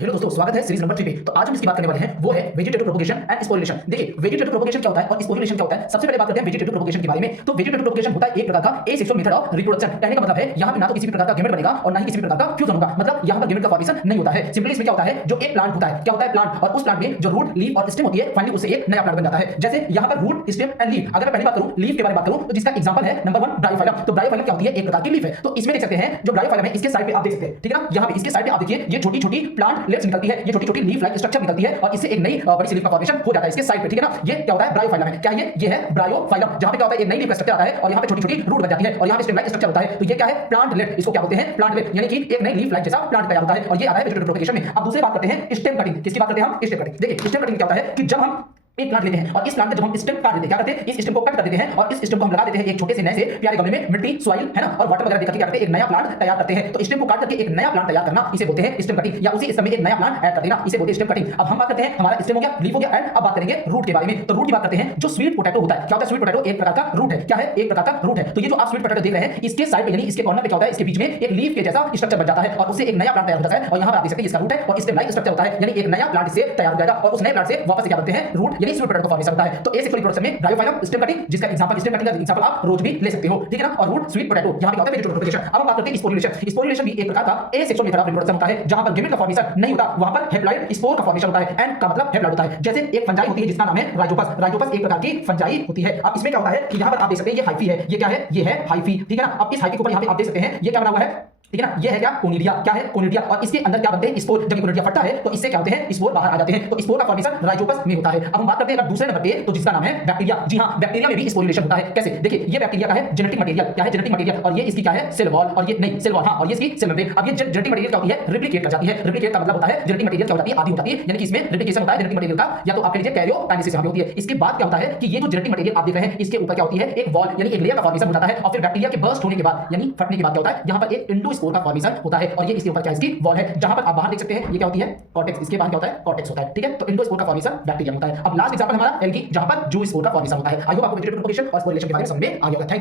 Hello दोस्तों, स्वागत है सीरीज नंबर 3 पे। तो आज हम इसकी बात करने वाले हैं वो है वेजिटेटिव प्रोपगेशन एंड स्पोरिलेशन। देखिए वेजिटेटिव प्रोपगेशन क्या होता है और स्पोरिलेशन क्या होता है। सबसे पहले बात करते हैं वेजिटेटिव प्रोपगेशन के बारे में। तो वेजिटेटिव प्रोपगेशन होता है एक प्रकार का एसेक्सुअल मेथड ऑफ रिप्रोडक्शन। कहने का मतलब है यहां पे ना तो किसी भी प्रकार का गेमेट बनेगा और ना ही किसी भी प्रकार का फ्यूजन होगा। मतलब यहां पर गेमेट का फॉर्मेशन नहीं होता है। सिंपली इसमें क्या होता है, जो एक प्लांट होता है, क्या होता है प्लांट, और उस प्लांट में जो रूट, लीफ और स्टेम होती है, फाइनली उससे एक नया प्लांट बन जाता है। जैसे यहां पर रूट, स्टेम एंड लीफ। अगर मैं पहली बात करूं लीफ के बारे में बात करूं तो जिसका एग्जांपल है नंबर 1 ब्रायोफाइलम। तो ब्रायोफाइलम क्या होती है, एक प्रकार की लीफ है। तो इसमें देख सकते हैं जो ब्रायोफाइलम है इसके साइड पे आप देख सकते हैं, ठीक है ना। यहां पे इसके साइड पे आप देखिए ये छोटी-छोटी प्लांट लेफ्स निकलती है, ये छोटी-छोटी लीफ लाइक स्ट्रक्चर निकलती है और इससे एक नई बड़ी सी लीफ का फॉर्मेशन हो जाता है इसके साइड पे, ठीक है ना। ये क्या होता है, ब्रायोफाइलम है। क्या ये है ब्रायोफाइलम, जहां पे क्या होता है एक नई लीफ का स्ट्रक्चर आता है और यहां पे छोटी-छोटी रूट बन जाती है और यहां पे स्टेम लाइक स्ट्रक्चर होता है। तो ये क्या है, प्लांट लेट। इसको क्या बोलते हैं, प्लांट लेट, यानी कि एक नई लीफ लाइक जैसा प्लांट तैयार होता है और ये आता है वेजिटेटिव प्रोपगेशन में। अब दूसरी बात करते हैं स्टेम कटिंग। किसकी बात करते हैं हम, स्टेम कटिंग। देखिए स्टेम कटिंग क्या होता है कि जब हम एक प्लांट लेते हैं और इस प्लांट का जब हम स्टेम काट देते हैं, क्या करते हैं, इस स्टेम को कट कर देते हैं और इस स्टेम को हम लगा देते हैं एक छोटे से नए से प्यारे गमले में, मिट्टी, सॉइल है ना, और वाटर वगैरह देकर क्या करते हैं, एक नया प्लांट तैयार करते हैं। तो स्टेम को काट करके एक नया प्लांट तैयार करना इसे बोलते हैं स्टेम कटिंग, या उसी स्टेम में एक नया प्लांट ऐड कर देना इसे बोलते हैं स्टेम कटिंग। अब हम बात करते हैं, हमारा स्टेम हो गया, लीफ हो गया, एंड अब बात करेंगे रूट के बारे में। तो रूट की बात करते हैं। जो स्वीट पोटैटो होता है, क्या होता है स्वीट पोटैटो, एक प्रकार का रूट है। क्या है, एक प्रकार का रूट है। तो ये जो आप स्वीट पोटैटो देख रहे हैं इसके साइड पे यानी इसके कॉर्नर पे क्या होता है, इसके बीच में एक लीफ के जैसा स्ट्रक्चर बन जाता है और उससे एक नया प्लांट तैयार होता है। और यहां पर आप देख सकते हैं इसका रूट है और स्टेम लाइक स्ट्रक्चर होता है, यानी एक नया प्लांट इससे तैयार हो जाएगा और उस नए प्लांट से वापस से क्या बनते हैं, रूट यानी स्वीट पोटैटो का फॉर्मेशन होता है। तो एसेक्सुअल रिप्रोडक्शन में ब्रायोफाइलम, स्टेम कटिंग, जिसका एग्जांपल स्टेम कटिंग का एग्जांपल आप रोज भी ले सकते हो, ठीक है ना, और रूट, स्वीट पोटैटो, यहां पे होता है वेजिटेटिव प्रोपगेशन। अब हम बात करते हैं स्पोरिलेशन। स्पोरिलेशन भी एक प्रकार का एसेक्सुअल मेथड ऑफ रिप्रोडक्शन होता है जहां पर गेमेट का फॉर्मेशन नहीं होता, वहां पर हेप्लॉइड स्पोर का फॉर्मेशन होता है। एंड का मतलब हेप्लॉइड होता है। जैसे एक फंजाई होती है जिसका नाम है राइजोपस। राइजोपस एक प्रकार की फंजाई होती है। अब इसमें क्या होता है कि यहां पर आप देख सकते हैं ये हाइफी है, ये क्या है, ये है हाइफी, ठीक है ना। अब इस हाइफी के ऊपर यहां पे आप देख सकते हैं ये क्या बना हुआ है, ठीक है ना, ये है क्या, कोनिडिया। क्या है, कोनिडिया। और इसके अंदर क्या बनते हैं, स्पोर। जब कोनिडिया फटता है तो इससे क्या होते हैं, स्पोर बाहर आ जाते हैं। तो स्पोर का फॉर्मेशन राइजोपस में होता है। अब हम बात करते हैं अगर दूसरे नंबर पे, तो जिसका नाम है बैक्टीरिया। जी हां, बैक्टीरिया में भी स्पोरिलेशन होता है। कैसे, देखिए ये बैक्टीरिया का है जेनेटिक मटेरियल। क्या है, जेनेटिक मटेरियल। और ये इसकी क्या है, सेल वॉल। और ये नहीं, सेल वॉल हां, और ये इसकी सेल मेम्ब्रेन। अब ये जेनेटिक मटेरियल क्या होती है, रिप्लिकेट कर जाती है। रिप्लिकेट का मतलब होता है जेनेटिक मटेरियल क्या हो जाती है, आधी हो जाती है, यानी कि इसमें रिप्लिकेशन होता है जेनेटिक मटेरियल का, या तो आप कह लीजिए कैरियोकाइनेसिस यहां पे होती है। इसके बाद क्या होता है कि ये जो जेनेटिक मटेरियल आप देख रहे हैं इसके ऊपर क्या होती है, एक वॉल यानी एक लेयर का फॉर्मेशन हो जाता है। और फिर बैक्टीरिया के बर्स्ट होने के बाद यानी फटने के बाद क्या होता है, यहां पर एक एंडोस्पोर का फॉर्मेशन होता है और ये इसके ऊपर क्या है, इसकी वॉल है, जहां पर आप बाहर देख सकते हैं ये क्या होती है, कॉर्टेक्स। इसके बाद क्या होता है, कॉर्टेक्स होता है, ठीक है। तो एंडोस्पोर का फॉर्मेशन बैक्टीरिया होता है। अब लास्ट एग्जांपल हमारा एल्गी, जहां पर जूस्पोर का फॉर्मेशन होता है। आई होप आपको वेजिटेटिव प्रोपगेशन और स्पोरिलेशन के बारे में समझ में आ गया होगा।